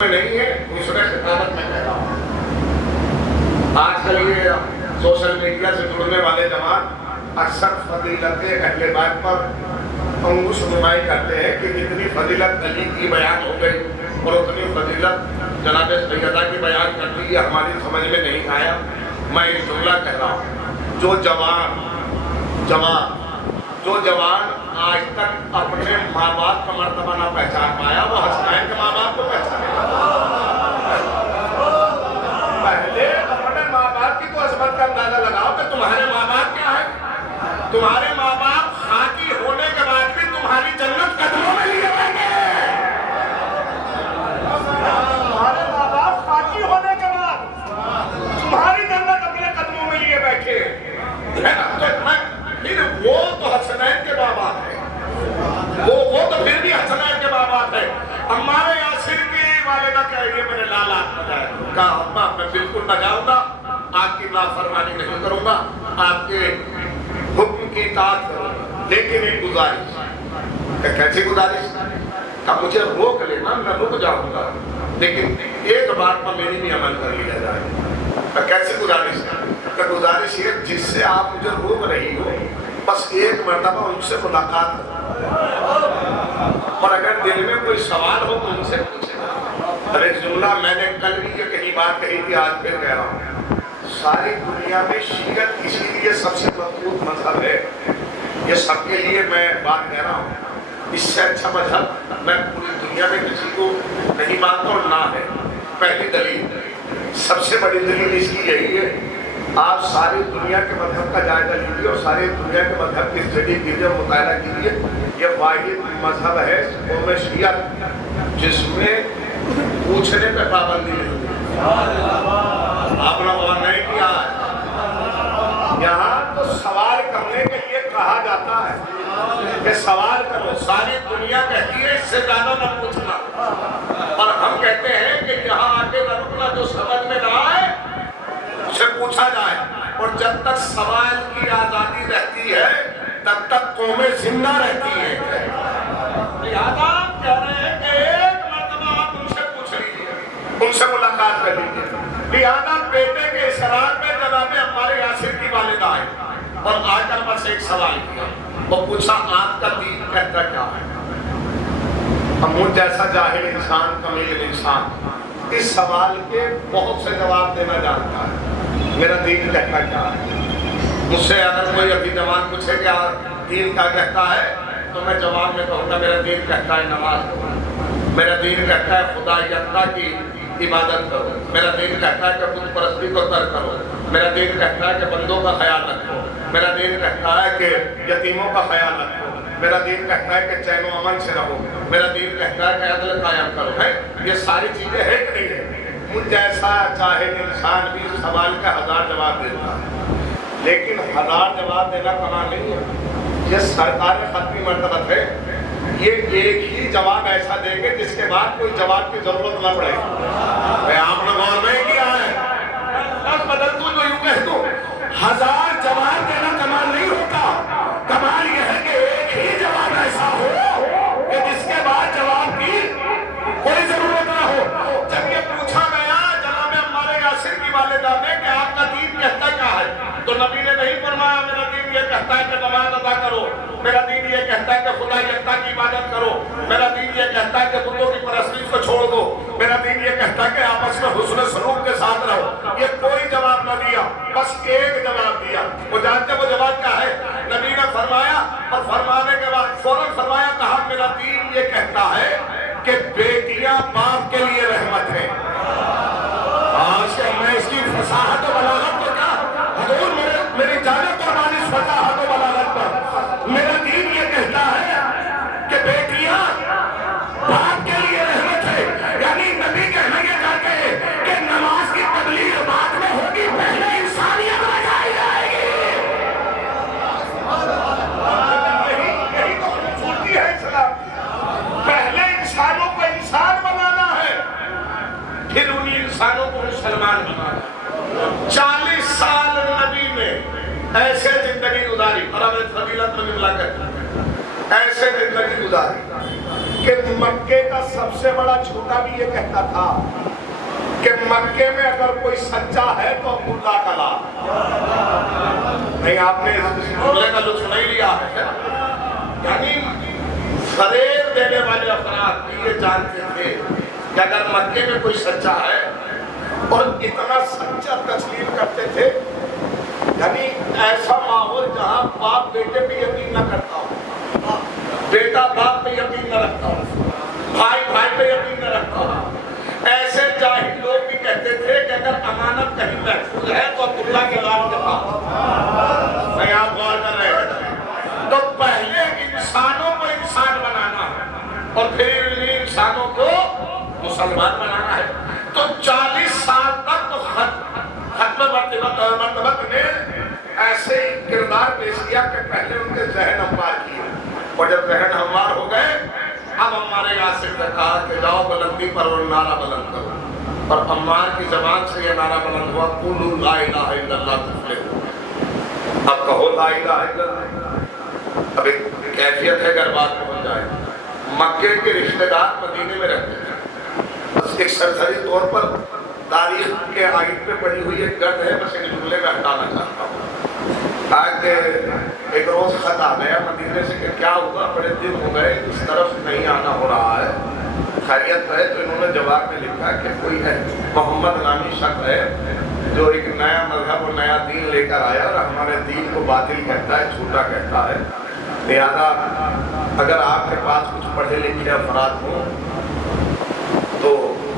نہیں ہے دوسرے خطابت میں کہہ رہا ہوں۔ آج کل یہ سوشل میڈیا سے جڑنے والے جوان اکثر فضیلت اہل بیت پر انگوش نمائی کرتے ہیں کہ اتنی فضیلت علی کی بیان ہو گئی اور اتنی فضیلت جناب سیدہ کی بیان کر دی، یہ ہماری سمجھ میں نہیں آیا۔ میں ایک جملہ کہہ رہا ہوں، جو جوان آج تک اپنے ماں باپ کا مرتبہ نہ پہچان پایا وہ حسنین کے ماں باپ کو پہچانے پہلے اپنے ماں باپ کی تو عظمت کا اندازہ لگاؤ کہ تمہارے ماں باپ کیا ہے۔ تمہارے ماں باپ خاکی ہونے کے بعد بھی تمہاری جنت قدموں میں لیے بیٹھے ہیں۔ تمہارے ماں باپ خاکی ہونے کے بعد تمہاری جنت اپنے قدموں میں لیے بیٹھے ہیں۔ پھر وہ تو حسنین کے ماں باپ ہے، وہ تو پھر بھی حسنین کے ماں باپ ہے۔ عمار یاسر کی والدہ کہہ رہی ہے میرے لالا کہا ابا میں بالکل نہ جاؤں گا، آپ کی نافرمانی نہیں کروں گا، آپ کے حکم کی اطاعت کروں گا، لیکن ایک گزارش۔ کیسی گزارش؟ کہا مجھے روک لینا، میں رک جاؤں گا لیکن ایک بات پر میری بھی عمل کر لیا جائے۔ کیسی گزارش؟ کہ گزارش یہ جس سے آپ مجھے روک رہی ہو بس ایک مرتبہ ان سے ملاقات کرو اور اگر دل میں کوئی سوال ہو تو ان سے پوچھیں۔ اور ایک جملہ میں نے کل بھی یہ کہیں بات کہی تھی، آج پھر کہہ رہا ہوں، ساری دنیا میں شیعت اسی لیے سب سے مضبوط مذہب ہے، یہ سب کے لیے میں بات کہہ رہا ہوں، اس سے اچھا مذہب میں پوری دنیا میں کسی کو نہیں مانتا اور نہ ہے۔ پہلی دلیل، سب سے بڑی دلیل اس کی یہی ہے، آپ ساری دنیا کے مذہب کا جائزہ لیجیے اور ساری دنیا کے مذہب کی اسٹڈی کیجیے اور مطالعہ کیجیے، یہ واحد مذہب ہے قوم شیعہ جس میں پوچھنے پہ پابندی نہیں ہے۔ آپ نے غور نہیں کیا ہے، یہاں تو سوال کرنے کے لیے کہا جاتا ہے کہ سوال کرو، ساری دنیا کہتی ہے اس سے زیادہ نہ پوچھنا، اور ہم کہتے ہیں کہ یہاں آگے نہ رکنا، جو سمجھ میں نہ آئے اسے پوچھا جائے۔ اور جب تک سوال کی آزادی رہتی ہے تب تک قومیں زندہ رہتی ہیں۔ لہذا کہہ رہے ہیں کہ ایک مرتبہ آپ ان سے پوچھ لیجیے، ان سے ملاقات کر لیجیے۔ لہذا بیٹے کے اصرار پہ جناب عمار یاسر کی والدہ آئی اور آ کر بس ایک سوال کیا، وہ پوچھا آپ کا دین کہتا کیا ہے؟ اب مجھ جیسا جاہل انسان، کمیل انسان اس سوال کے بہت سے جواب دینا جانتا ہے۔ میرا دین کہتا کیا ہے؟ مجھ سے اگر کوئی ابھی جوان پوچھے کہ دین کیا کہتا ہے تو میں جواب میں کہوں گا میرا دین کہتا ہے نماز پڑھو، میرا دین کہتا ہے خدا یکتا کی عبادت کرو، میرا دین کہتا ہے کہ بت پرستی کو ترک کرو، میرا دین کہتا ہے کہ بندوں کا خیال رکھو، میرا دین کہتا ہے کہ یتیموں کا خیال رکھو، میرا دین کہتا ہے کہ چین و امن سے رہو، میرا دین کہتا ہے کہ عدل قائم کرو۔ ہے یہ ساری چیزیں ہے کہ نہیں ہے؟ مجھ جیسا جاہل انسان بھی اس سوال کا 1000 جواب دیتا ہے، لیکن 1000 جواب دینا کمال نہیں ہے، یہ سرکار ختمی مرتبت ہے، یہ ایک ہی جواب ایسا دیں گے جس کے بعد کوئی جواب کی ضرورت نہ پڑے۔ آپ نے غور نہیں کیا ہے، بس بدل تو جو یوں کہہ دو 1000 جواب دینا کمال نہیں ہوتا، کمال یہ ہے کہ ایک ہی جواب ایسا ہو کہ جس کے بعد جواب کی کوئی ضرورت نہ ہو۔ جب یہ پوچھا گیا جناب عمار یاسر کی والدہ نے کہ آپ کا دین کہتا کیا ہے تو نبی نے نہیں فرمایا میرا دین یہ کہتا ہے کہ نماز ادا کرو، میرا دین یہ کہتا ہے کہ خدا یکتا کی عبادت کرو، میرا دین یہ کہتا ہے کہ بتوں کی پرستی کو چھوڑ دو، میرا دین یہ کہتا ہے کہ آپس میں حسن سلوک کے ساتھ رہو۔ یہ کوئی جواب نہ دیا، بس ایک جواب دیا۔ وہ جانتے وہ جواب کیا ہے؟ نبی نے فرمایا اور فرمانے کے بعد فوراً فرمایا، کہا میرا دین یہ کہتا ہے کہ بیٹیاں باپ کے لیے رحمت ہے۔ میں اس کی فصاحت و بلاغت کو کیا حضور میری جانے قربان اس فصاحت و بلاغت پر، میرا دین یہ کہتا ہے کہ بیٹیاں باپ کے لیے رحمت ہے، یعنی نبی کہنے کے جاتے ہیں کہ نماز کی تبلیغ بعد میں ہوگی، پہلے انسانیت بچائی جائے گی۔ یہی تو خوبصورتی ہے اسلام، پہلے انسانوں کو انسان بنانا ہے پھر انہی انسانوں کو مسلمان بنانا۔ 40 سال نبی نے ایسے زندگی گزاری، اور ہمیں فضیلت میں ملا کر ایسے زندگی گزاری کہ مکے کا سب سے بڑا جھوٹا بھی یہ کہتا تھا کہ مکے میں اگر کوئی سچا ہے تو عبداللہ کا نام نہیں. آپ نے جملے کا لطف نہیں لیا ہے. یعنی فریب دینے والے افراد بھی یہ جانتے تھے کہ اگر مکے میں کوئی سچا ہے اور اتنا سچا تسلیم کرتے تھے. یعنی ایسا ماحول جہاں باپ بیٹے پہ یقین نہ کرتا ہو, بیٹا باپ پہ یقین نہ رکھتا ہو, بھائی بھائی پہ یقین نہ رکھتا ہو. ایسے جاہل لوگ بھی کہتے تھے کہ اگر امانت کہیں محفوظ ہے تو عبداللہ کے نام کے پاس. میں آپ غور کر رہے ہیں. تو پہلے انسانوں کو انسان بنانا ہے اور پھر انسانوں کو مسلمان بنانا ہے. تو 40 سال تک تو ختم مرتبت نے ایسے کردار پیش کیا کہ پہلے ان کے ذہن ہموار کیے, اور جب ذہن ہموار ہو گئے اب ہمارے یاسر نے کہا کہ جاؤ بلندی پر اور نعرہ بلند کرو. اور عمار کی زبان سے یہ نعرہ بلند ہوا, قولوا لا الہ الا اللہ تفلحوا. اب کہو لا الہ الا اللہ. اب ایک کیفیت ہے اگر بات پہنچ جائے. مکے کے رشتہ دار مدینے میں رہتے ہیں. بس ایک سرسری طور پر تاریخ کے آئین پہ پڑی ہوئی ایک گرد ہے, بس ایک جملے میں ہٹانا چاہتا ہوں. آج ایک روز خط آ گیا مدینے سے کہ کیا ہوا, بڑے دن ہو گئے اس طرف نہیں آنا ہو رہا ہے, خیریت ہے. تو انہوں نے جواب میں لکھا کہ کوئی ہے محمد نامی شخص ہے جو ایک نیا مذہب اور نیا دین لے کر آیا اور ہمارے دین کو باطل کہتا ہے, جھوٹا کہتا ہے. لہذا اگر آپ کے پاس کچھ پڑھے لکھے افراد ہوں تو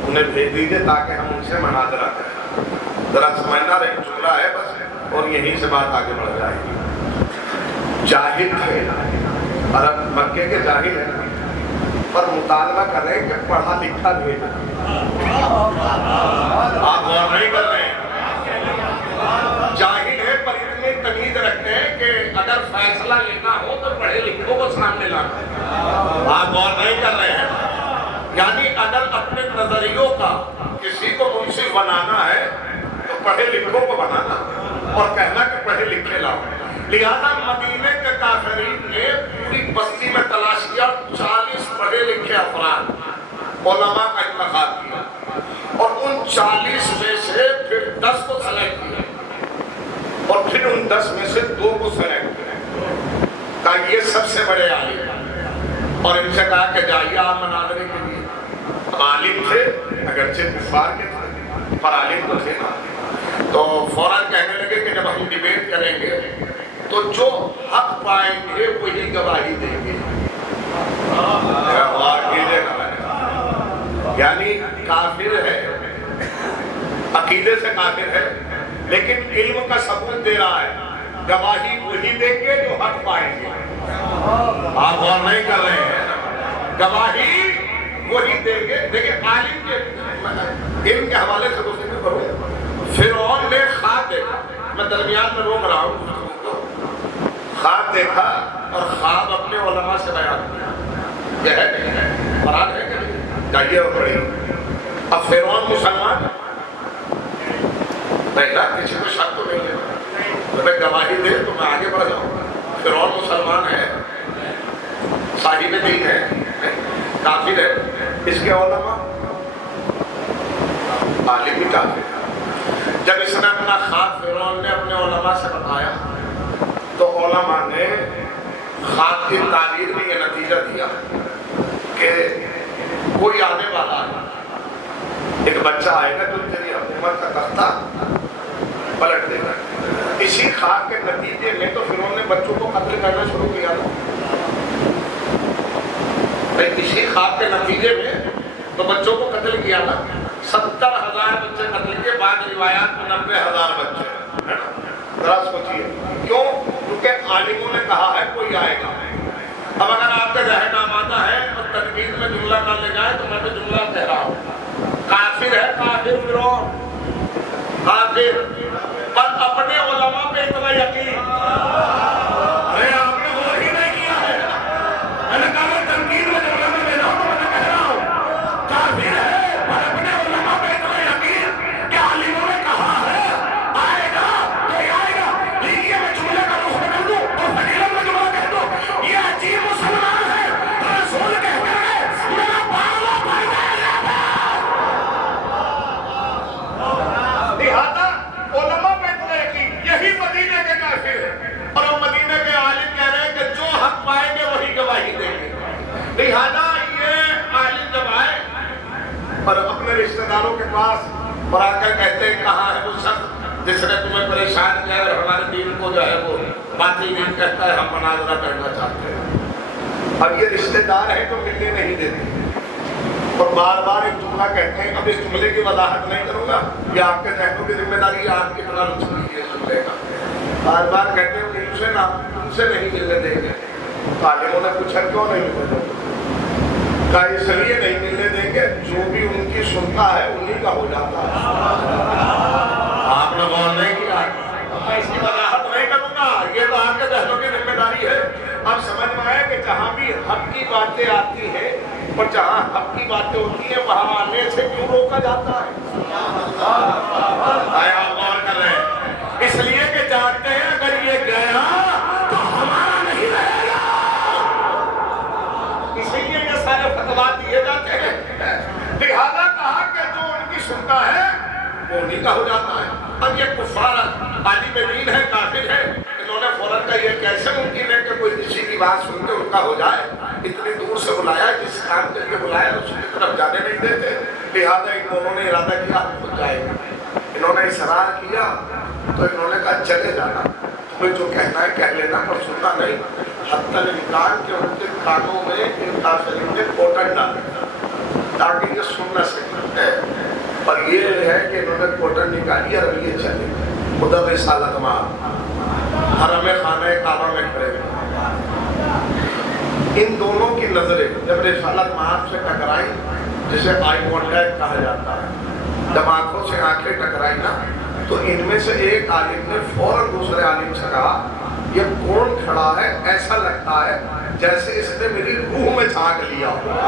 انہیں بھیج دیجیے تاکہ ہم ان سے مناظرہ کریں. ذرا سمجھنا ایک جملہ ہے بس, اور یہیں سے بات آگے بڑھ جائے گی. جاہل تھے, عرب مکے کے جاہل ہیں, پر مطالبہ کر رہے ہیں کہ پڑھا لکھا بھیجا. آپ غور نہیں کر رہے ہیں. جاہل ہے پر اتنی تمیز رکھتے ہیں کہ اگر فیصلہ لینا ہو تو پڑھے لکھوں کو سامنے لانا. آپ غور نہیں کر رہے ہیں. یعنی اگر اپنے نظریوں کا کسی کو منصف بنانا ہے تو پڑھے لکھوں کو بنانا اور کہنا کہ پڑھے لکھے لاؤ. لہذا مدینے کے کافرین نے پوری بستی میں تلاش کیا, 40 پڑھے لکھے افراد علماء کا انتخاب کیا, اور ان 40 میں سے پھر 10 کو سلیکٹ کیا, اور پھر ان 10 میں سے 2 کو سلیکٹ کیا. کہا یہ سب سے بڑے عالم ہیں, اور ان سے کہا کہ جائیے آپ مناظرے کے لیے. عالم تھے اگرچہ کفار کے تھے پر عالم تو تھے نا. تو فوراً کہنے لگے کہ جب ہم ڈیبیٹ کریں گے تو جو حق پائیں گے وہی گواہی دیں گے. یعنی کافر ہے, عقیدے سے کافر ہے, لیکن علم کا ثبوت دے رہا ہے. گواہی وہی دیں گے جو حق پائیں گے. آپ غور نہیں کر رہے ہیں. گواہی وہی دیں گے. دیکھیں عالم کے علم کے حوالے سے گفتگو کروں. فرعون نے خواب دیکھا, میں درمیان میں روک رہا ہوں, خواب دیکھا اور خواب اپنے علماء سے بیان کیا. یہ ہے نہیں ہے, قرآن ہے کہ نہیں, جائیے اور پڑھیے. اب فرعون مسلمان نہیں نا, کسی کو شک تو نہیں ہے, تو میں گواہی دے تو میں آگے بڑھ جاؤں. فرعون مسلمان ہے, صاحب دین ہے, کافر ہے. اس کے علماء عالم بھی کافر ہے. جب اس نے اپنا خواب فرعون نے اپنے علماء سے بتایا تو علماء نے خواب کی تعبیر میں یہ نتیجہ دیا کہ کوئی آنے والا ہے, ایک بچہ آئے گا جو تیری حکومت کا تختہ پلٹ دے گا. اسی خواب کے نتیجے میں تو فرعون نے بچوں کو قتل کرنا شروع کیا تھا. اسی خواب کے نتیجے میں تو بچوں کو قتل کیا نا. 70,000 بچے قتل کے بعد روایات میں 90,000 بچے. ذرا سوچیے کیوں؟ کیونکہ عالموں نے کہا ہے کوئی آئے گا. اب اگر آپ کا ذہن آمادہ ہے اور تنقید میں جملہ نہ لے جائے تو میں تو جملہ کہہ رہا ہوں. کافر ہے, کافر فرعون کافر, پر اپنے علماء پہ اتنا یقین. ارے آپ نے وہ ہی نہیں کیا ہے. میں نے کہا میں تنقید میں جملہ میں لے رہا ہوں تو میں کہہ رہا ہوں کافر ہے, پر اپنے علماء پہ اتنا یقین کہ عالموں نے کہا ہے آئے گا تو آئے گا. لیکن میں جملے کا رخ کر دوں اور فقیروں میں جملہ کہہ دوں, یہ عجیب مسلمان ہے. رسول کہتے ہیں اور اپنے رشتہ داروں کے پاس اور آ کر کہتے ہیں کہاں ہے وہ شخص جس نے تمہیں پریشان کیا اور ہمارے دین کو جو ہے وہ باطل دین کہتا ہے، ہم مناظرہ کرنا چاہتے ہیں۔ اب یہ رشتہ دار ہیں جو ملنے نہیں دیتے اور بار بار ایک جملہ کہتے ہیں۔ اب اس جملے کی وضاحت نہیں کروں گا، یہ آپ کے ذہنوں کی ذمہ داری ہے، آپ کی طرح لطف لیجیے جملے کا۔ بار بار کہتے ہیں ان سے نہیں ملنے دیں گے۔ عالموں نے پوچھا کیوں نہیں ملنے دیں گے؟ کہا اس لیے نہیں ملنے دیں گے جو بھی ان کی سنتا ہے انہی کا ہو جاتا ہے۔ آپ نے غور نہیں کیا، میں اس کی وضاحت نہیں کروں گا، یہ تو آپ کے ذہنوں کی ذمہ داری ہے۔ اب سمجھ میں آیا کہ جہاں بھی حق کی باتیں آتی ہیں اور جہاں حق کی باتیں ہوتی ہیں وہاں آنے سے کیوں روکا جاتا ہے؟ آپ غور کر رہے ہیں، اس لیے کہ جانتے ہیں اگر یہ گیا تو ہمارا نہیں رہے گا، اسی لیے یہ سارے فتوا دیے جاتے ہیں۔ لہذا کہا کہ جو ان کی سنتا ہے وہ انہی کا ہو جاتا ہے۔ اب یہ کفار عالم دین ہے، کافر ہے، انہوں نے فوراً کہا یہ کیسے ممکن ہے کہ کوئی کسی کی بات سن کے ان کا ہو جائے؟ اتنی دور سے بلایا، جس کام کے لیے بلایا اس کی طرف جانے نہیں دیتے، لہٰذا انہوں نے ارادہ کیا ہم خود جائیں گے۔ انہوں نے اصرار کیا تو انہوں نے کہا چلے جانا، تمہیں جو کہنا ہے کہہ لینا پر سننا نہیں، حتی الامکان کہ ان کے کانوں میں ان کافرین نے کوٹن ڈالا تاکہ یہ سن نہ سکتے۔ اور یہ ہے کہ انہوں نے کوٹن نکالی اور یہ چلے ادھر رسالت ماں حرم خانہ کعبہ میں کھڑے ہوئے۔ ان دونوں کی نظریں جب رسالت ماں سے ٹکرائی، جسے آئی کانٹیکٹ کہا جاتا ہے، جب آنکھوں سے آنکھیں ٹکرائی نا تو ان میں سے ایک عالم نے فوراً دوسرے عالم سے کہا یہ کون کھڑا ہے؟ ایسا لگتا ہے جیسے اس نے میری روح میں جھانک لیا ہو۔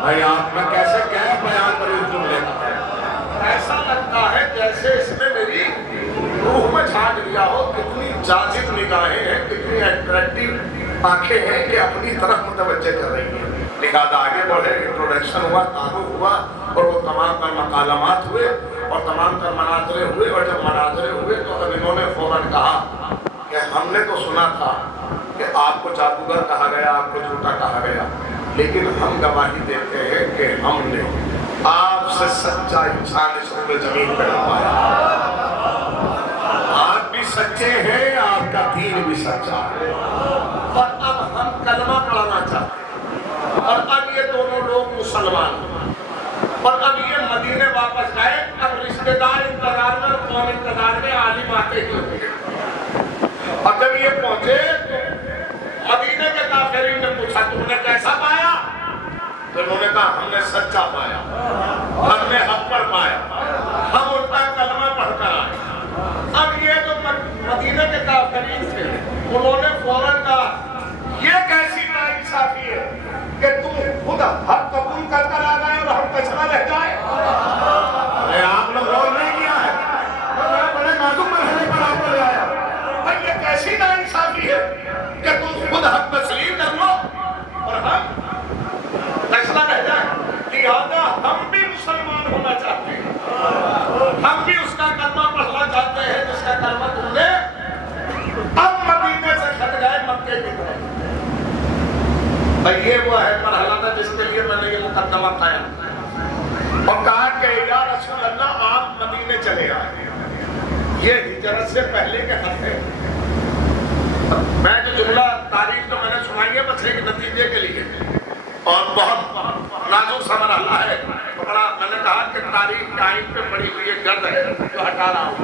بھائی آپ میں کیسے کیا بیان کروں اس جملے کا؟ ایسا لگتا ہے جیسے اس نے میری روح میں جھانک لیا ہو۔ کتنی جاذب نگاہیں ہیں، کتنی اٹریکٹیو آنکھیں ہیں کہ اپنی طرف متوجہ کر رہی ہیں۔ لہٰذا آگے بڑھے، انٹروڈکشن ہوا، تعارف ہوا اور وہ تمام تر مکالمات ہوئے اور تمام تر مناظرے ہوئے، اور جب مناظرے ہوئے تو اب انہوں نے فوراً کہا کہ ہم نے تو سنا تھا کہ آپ کو جادوگر کہا گیا، آپ کو جھوٹا کہا گیا، لیکن ہم گواہی دیتے ہیں کہ ہم نے آپ سے سچا انسان اس روئے زمین پہ پایا۔ آپ بھی سچے ہیں، آپ کا دین بھی سچا ہے، اور اب ہم کلمہ پڑھانا چاہتے ہیں، اور اب یہ دونوں لوگ مسلمان ہیں، اور اب یہ مدینے واپس گئے۔ اب رشتہ دار انتظار میں اور قوم انتظار میں، عالم آتے ہی ہوں گے۔ اور جب یہ پہنچے تو مدینے کے کافرین نے پوچھا تم نے کیسا پایا؟ تو انہوں نے کہا ہم نے سچا پایا، ہم نے حق پر پایا، ہم ان کا کلمہ پڑھ کر آئے۔ اب یہ جو مدینے کے کافرین تھے انہوں نے فوراً کہا یہ کیسی ناانصافی ہے کہ تم خود حق قبول کر کر آ گئے اور ہم کچرا رہ جائے؟ آپ نے غور نہیں کیا ہے، بڑے معلوم مرحلے پر آپ کو لے آیا۔ بھائی یہ کیسی ناانصافی ہے کہ تم خود حق تسلیم کر لو اور ہم کچرا رہ جائے؟ لہٰذا ہم بھی مسلمان ہونا چاہتے ہیں، ہم بھی اس کا کلمہ پڑھنا چاہتے ہیں جس کا کلمہ تم نے۔ اب مدینے سے کھٹ گئے مکے کی طرف۔ یہ وہ ہے مرحلہ تھا جس کے لیے میں نے یہ مقدمہ قائم اور کہا کہ یا رسول اللہ آپ مدینے چلے آئے، یہ ہجرت سے پہلے کے حق ہے۔ میں جو جملہ تاریخ تو میں نے سنائی ہے بس ایک نتیجے کے لیے، اور بہت نازک سا مرحلہ ہے، بڑا میں نے کہا کہ تاریخ کے آئین پہ پڑی ہوئی ایک گرد ہے جو ہٹا رہا ہوں،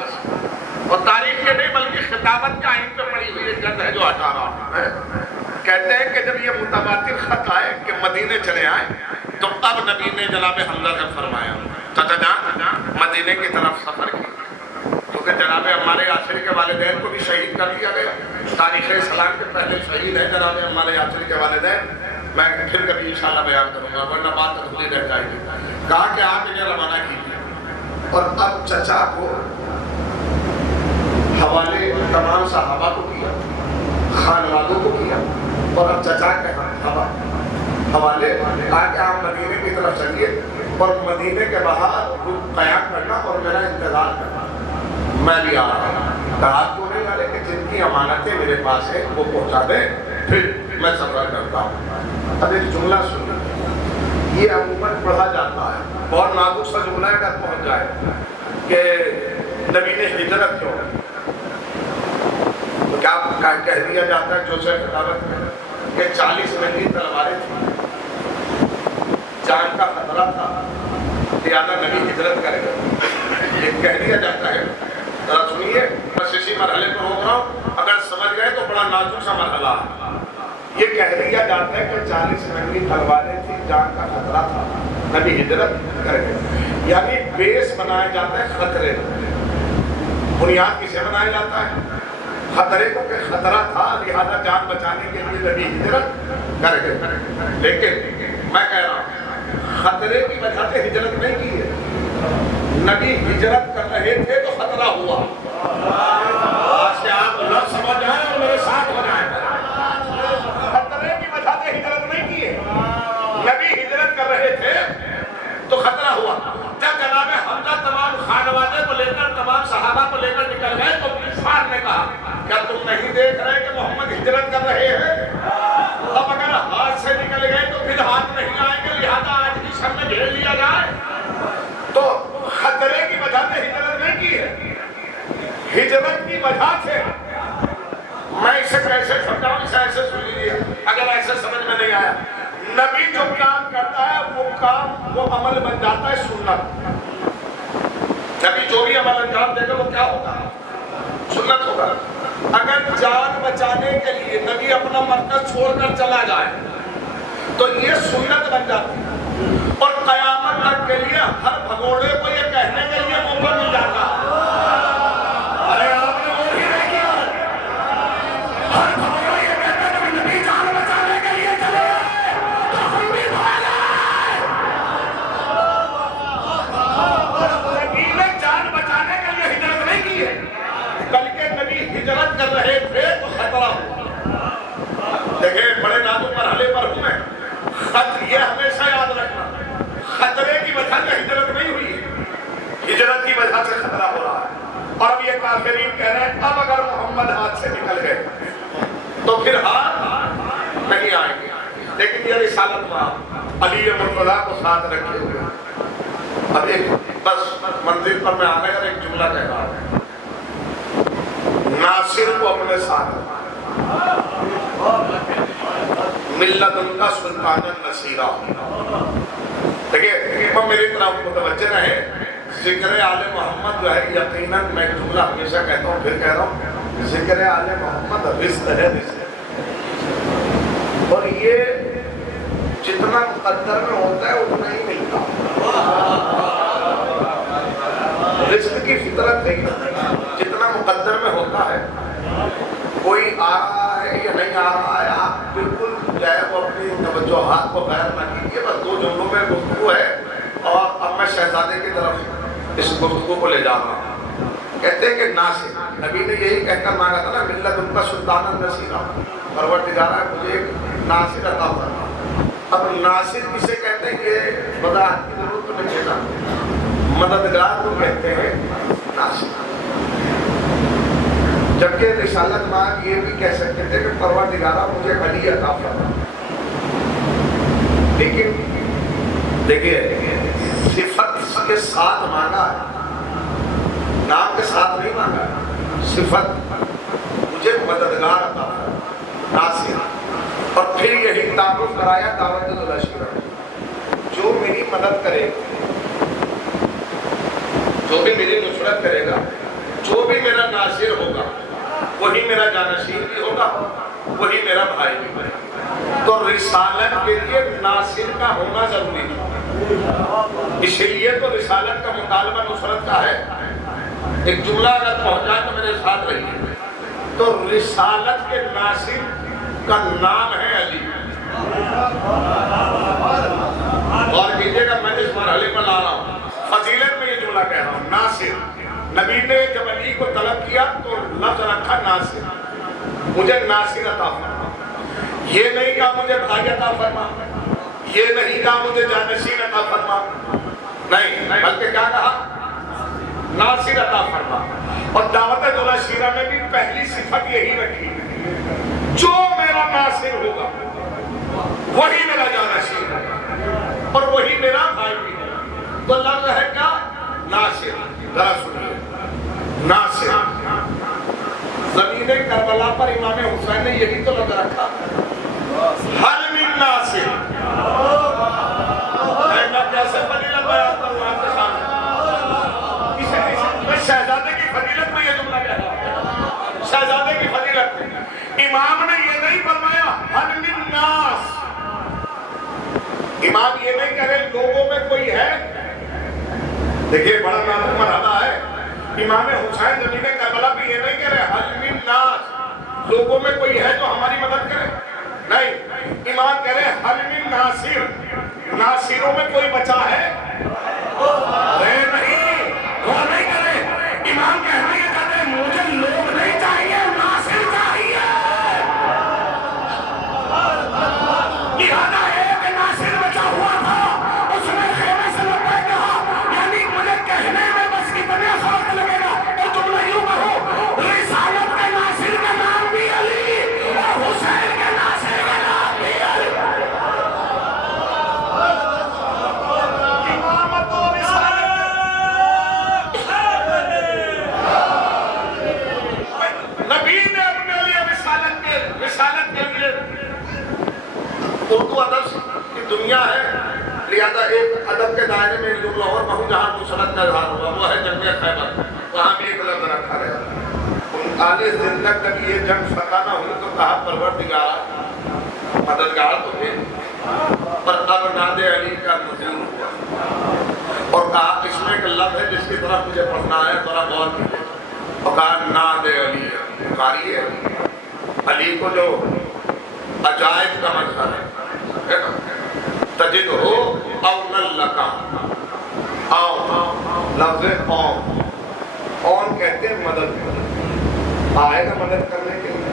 اور تاریخ کے نہیں بلکہ خطابت کے آئین پہ پڑی ہوئی ایک گرد ہے جو ہٹا رہا ہوں۔ کہتے ہیں کہ جب یہ متواتر خط آئے کہ مدینے چلے آئے تو اب نبی نے جناب حمزہ سے فرمایا چچا جان مدینے کی طرف سفر کی، کیونکہ جناب ہمارے یاسر کے والدین کو بھی شہید کر دیا گیا۔ تاریخ اسلام کے پہلے شہید ہیں جناب ہمارے یاسر کے والدین، میں پھر کبھی انشاءاللہ بیان کروں گا ورنہ بات ادھوری رہ جائے گی۔ کہا کہ آپ انہیں روانہ کیجیے، اور اب چچا کو حوالے تمام صحابہ کو کیا، خانوادوں کو کیا، اور اب چچا کے حوالے کہا کہ آپ مدینے کی طرف چلیے اور مدینے کے باہر قیام کرنا اور میرا انتظار کرنا، میں بھی آ رہا ہوں۔ کہا کیوں نہیں والے کہ جن کی امانتیں میرے پاس ہیں وہ پہنچا دیں، پھر میں سفر کرتا ہوں۔ اب ایک جملہ سنیے، یہ عموماً پڑھا جاتا ہے، بہت نازک سا جملہ ہے اگر پہنچ جائے کہ نبی نے ہجرت کیوں، تو کیا کہہ دیا جاتا ہے جوزف کتابت میں کہ 40 مہنگی تلواریں تھیں، جان کا خطرہ تھا، لہٰذا نبی ہجرت کرے گا، یہ کہہ دیا جاتا ہے۔ ذرا سنیے، بس اسی مرحلے پر روک رہا ہوں، اگر سمجھ گئے تو بڑا نازک سا مرحلہ ہے۔ یہ کہہ دیا جاتا ہے کہ 40 مہنگی تلواریں تھیں، جان کا خطرہ تھا، نبی ہجرت کرے گا، یعنی بیس بنایا جاتا ہے خطرے کو، بنیاد کسے بنایا جاتا ہے؟ خطرے کو، کہ خطرہ تھا لہذا جان بچانے کے لیے نبی ہجرت کرے گا۔ لیکن میں کہہ رہا ہوں خطرے کی وجہ سے ہجرت نہیں کی ہے، نبی ہجرت کر رہے تھے تو خطرہ ہوا۔ آج سے آپ لفظ سمجھ جائیں اور میرے ساتھ ہو جائیں، خطرے کی وجہ سے ہجرت نہیں کی ہے، نبی ہجرت کر رہے تھے تو خطرہ ہوا۔ جب جناب حمزہ تمام خانوادے کو لے کر، تمام صحابہ کو لے کر نکل گئے تو کفار نے کہا کیا تم نہیں دیکھ رہے کہ محمد ہجرت کر رہے ہیں؟ اب اگر ہاتھ سے نکل گئے تو پھر ہاتھ نہیں آئیں گے، لہذا آج ہی سب میں گھیر لیا جائے۔ تو خطرے کی وجہ سے ہجرت نہیں کی ہے، ہجرت کی وجہ سے، میں اسے کیسے سمجھاؤں، اسے ایسے سن لیجیے اگر ایسے سمجھ میں نہیں آیا۔ نبی جو کام کرتا ہے وہ کام، وہ عمل بن جاتا ہے سنت۔ نبی جو بھی عمل انجام دے گا وہ کیا ہوگا؟ سنت ہوگا۔ اگر جان بچانے کے لیے نبی اپنا مرکز چھوڑ کر چلا جائے تو یہ سنت بن جاتی ہے، اور قیامت تک کے لیے ہر بھگوڑے کو یہ کہنے کے لیے موقع مل جاتا ہے، ارے آپ نے وہ بھی نہیں کیا، ہر بھگوڑے یہ کہتے ہیں کہ نبی جان بچانے کے لیے چلے آئے تو ہم بھی بھاگ آئے۔ نبی نے جان بچانے کے لیے ہجرت نہیں کی ہے، بلکہ نبی ہجرت کر رہے تھے تو خطرہ ہوا۔ دیکھیں بڑے نازک مرحلے پر ہوں میں، یہ ہمیشہ یاد رکھنا، خطرے کی وجہ سے ہجرت نہیں ہوئی ہے، ہجرت کی وجہ سے خطرہ ہو رہا ہے۔ اور اب یہ کافرین کہہ رہے ہیں اب اگر محمد ہاتھ سے نکل گئے تو پھر ہاتھ نہیں آئیں گے، لیکن یہ رسالت مآب علی مرتضیٰ کو ساتھ رکھے ہوئے۔ اب ایک بس منزل پر میں آنے اور ایک جملہ کہہ رہا ہوں، ناصر کو اپنے ساتھ ملت ان کا سلطان النصیرہ۔ دیکھیں وہ میری طرف متوجہ رہے، ذکر آل محمد جو ہے یقیناً میں جملہ ہمیشہ کہتا ہوں پھر کہہ رہا ہوں، ذکر آل محمد رزق ہے، رزق، اور یہ جتنا مقدر میں ہوتا ہے اتنا ہی ملتا، رزق کی فطرت ہے، جتنا مقدر میں ہوتا ہے، کوئی آ رہا ہے یا نہیں آ رہا ہے، آپ بالکل جائے وہ اپنی توجہات کو غیر نہ کیجیے، بس 2 جملوں میں گفتگو ہے، اور اب میں شہزادے کی طرف اس گفتگو کو لے جا رہا ہوں۔ کہتے ہیں کہ ناصر، نبی نے یہی کہہ کر مانگا تھا نا، ملت ان کا سلطان النصیرہ، پروردگار ہے مجھے ایک ناصر عطا فرما۔ اب ناصر کسے کہتے ہیں یہ وضاحت کی ضرورت تو نہیں ہے نا، مددگار کو کہتے ہیں ناصر۔ جبکہ رسالت مآب یہ بھی کہہ سکتے تھے کہ پروردگارہ مجھے علی عطا فرما، لیکن دیکھیے صفت کے ساتھ مانگا ہے، نام کے ساتھ نہیں مانگا، صفت مجھے مددگار عطا فرما، ناصر، اور پھر یہی تعارف کرایا دعوت العشیرہ، جو میری مدد کرے گا، جو بھی میری نصرت کرے گا، جو بھی میرا ناصر ہوگا وہی میرا جانشین بھی ہوگا، وہی میرا بھائی بھی ہوگا۔ تو رسالت کے لیے ناصر کا ہونا ضروری ہے، اس لیے تو رسالت کا مطالبہ نصرت کا ہے۔ ایک جملہ اگر پہنچ جائے تو میرے ساتھ رہیے، تو رسالت کے ناصر کا نام ہے علی۔ اور کیجئے گا میں اس مرحلے پر لا رہا ہوں، فضیلت میں یہ جملہ کہہ رہا ہوں، ناصر۔ نبی نے جب علی کو طلب کیا تو لفظ رکھا ناصر، مجھے ناصر عطا فرما، یہ نہیں کہا مجھے بھائی عطا فرما، یہ نہیں کہا مجھے جانشین عطا فرما، نہیں، بلکہ کیا کہا؟ ناصر عطا فرما۔ اور دعوت العشیرہ میں بھی پہلی صفت یہی رکھی، جو میرا ناصر ہوگا وہی میرا جانشین ہوگا، اور میرا بھائی بھی ہے. تو لفظ ہے کیا؟ ناصر. ذرا سنیے ناصر. زمین کربلا پر امام حسین نے یہی تو لفظ رکھا حل من ناصر. میں کیسے فضیلت بیان کروں آپ کے سامنے؟ میں شہزادے کی فضیلت میں یہ جملہ کہہ رہا ہوں. شہزادے کی فضیلت میں امام نے یہ نہیں فرمایا حل من ناس. امام یہ نہیں کہہ رہے لوگوں میں کوئی ہے. دیکھیے بڑا نازک مرحلہ ہے. امام حسین زمین کربلا بھی یہ نہیں کہہ رہے حل من ناس لوگوں میں کوئی ہے جو ہماری مدد کرے. نہیں, امام کہہ رہے حل من ناصر. ناصروں میں کوئی بچا ہے؟ نہیں, وہ نہیں کہہ رہے. امام کہنا یہ کہتے ہیں مجھے لوگ نہیں چاہیے, ناصر چاہیے. لہذا ایک ناصر بچا ہوا تھا, اس نے خیمے سے لڑنے کہا, یعنی مجھے کہنے میں بس اتنے فرق لگے گا. اور جملہ یوں کہو رسالت کے ناصر کا نام بھی علی اور حسین کے ناصر کا نام بھی علی. امامت و رسالت نبی نے اپنے لیے رسالت کے لیے اردو ادب کی دنیا ہے. لہذا ایک ادب کے دائرے میں جو لاہور میں ہوں جہاں مسلط کا اظہار ہوا وہ ہے جنگ خیبر. وہاں بھی ایک لفظ رکھا گیا 39 دن تک یہ جنگ فتح نہ ہوئی تو کہا پروردگار مددگار تو تھے پر اب ناد علی کا نزول ہوا. اور کہا اس میں ایک لفظ ہے جس کی طرف مجھے پڑھنا ہے, ذرا غور کیجیے. اور کہا ناد علی پکاری ہے علی کو جو عجائب کا مظہر ہے نا. تجد ہو اون لکا آؤ لفظ اون کہتے ہیں مدد آئے گا مدد کرنے کے لیے.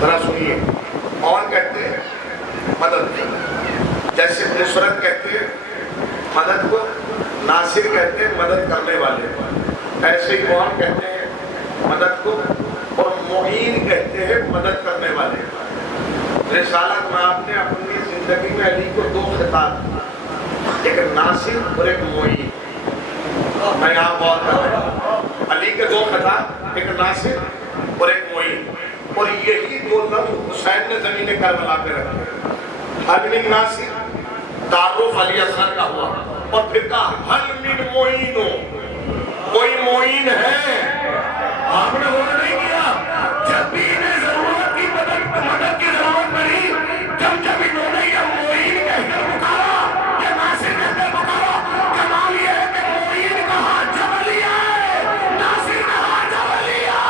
ذرا سنیے اون کہتے ہیں مدد. جیسے نصرت کہتے ہیں مدد کو, ناصر کہتے ہیں مدد کرنے والے, ایسے ہی اون کہتے ہیں مدد کو, اور معین کہتے ہیں مدد کرنے والے. رسالت میں آپ نے اپنی زندگی میں علی کو 2 خطاب, ایک ناصر اور ایک معین. میں یہاں غور کر رہا ہوں علی کے 2 خطاب, ایک ناصر اور ایک معین. اور یہی 2 لفظ حسین نے زمین کربلا پہ رکھے. حل من ناصر تعارف علی اصغر کا ہوا, اور پھر کہا حل من معینو, کوئی معین ہے. آپ نے غور نہیں کیا جب بھی انہیں ضرورت کی مدد کی ضرورت پڑی, جب انہوں نے یہ معین کہہ کر پکارا یا ناصر کہہ کر پکارا. کمال یہ ہے کہ معین کہا جبلیہ ہے, ناصر کہا جبلیہ.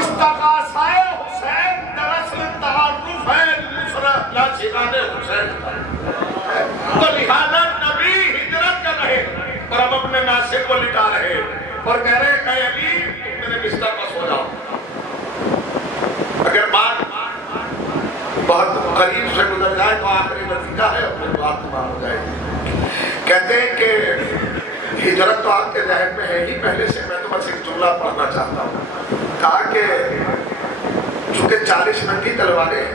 استغاثۂ حسین دراصل تعارف ہے نصرت لاچینان حسین. تو لہذا نبی ہجرت کر رہے اور اب اپنے ناصر کو لٹا رہے اور کہہ رہے اے علی میرے بستر پر سو جاؤ. اگر بات بہت قریب سے گزر جائے تو آخری نتیجہ ہے اور پھر بات تمام ہو جائے گی. کہتے ہیں کہ ہجرت تو آپ کے ذہن میں ہے ہی پہلے سے. میں تو بس ایک جملہ پڑھنا چاہتا ہوں. کہا کہ چونکہ 40 ننگی تلواریں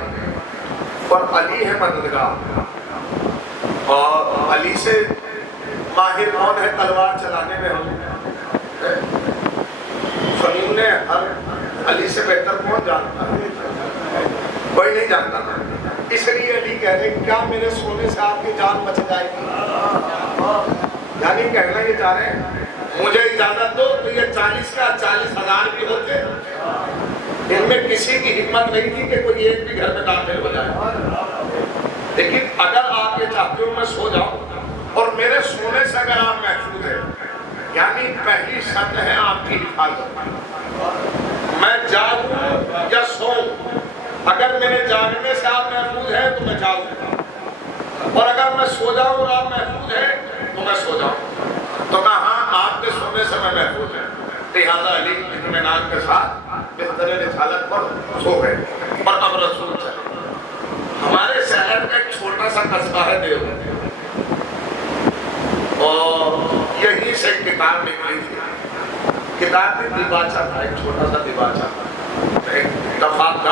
اور علی ہے مددگار, اور علی سے ماہر کون ہے تلوار چلانے میں؟ ہم فنون نے ہر علی سے بہتر کون جانتا ہے؟ کوئی نہیں جانتا تھا. اس لیے علی کہہ رہے کیا میرے سونے سے آپ کی جان بچ جائے گی؟ یعنی کہنا یہ چاہ رہے ہیں مجھے اجازت دو تو یہ 40 کا 40,000 بھی ہوتے. ان میں کسی کی ہمت نہیں تھی کہ کوئی ایک بھی گھر میں داخل ہو جائے. لیکن اگر آپ یہ چاہتے ہو میں سو جاؤں اور میرے سونے سے اگر آپ محفوظ ہیں, یعنی پہلی شرط ہے آپ کی حفاظت. میں جاگوں یا سوؤں, اگر میرے جاگنے سے آپ محفوظ ہیں تو میں جاگوں گا, اور اگر میں سو جاؤں اور آپ محفوظ ہیں تو میں سو جاؤں. تو کہا آپ کے سونے سے میں محفوظ ہیں. لہٰذا علی اطمینان کے ساتھ بستر رسالت پر سو گئے. اور اب رسول چلے. ہمارے شہر کا ایک چھوٹا سا قصبہ ہے دیوبند, اور یہیں سے کتاب نکلی تھی. کتاب میں دیباچہ تھا, ایک چھوٹا سا دیباچہ, ایک دفعہ تھا,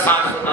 700।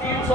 300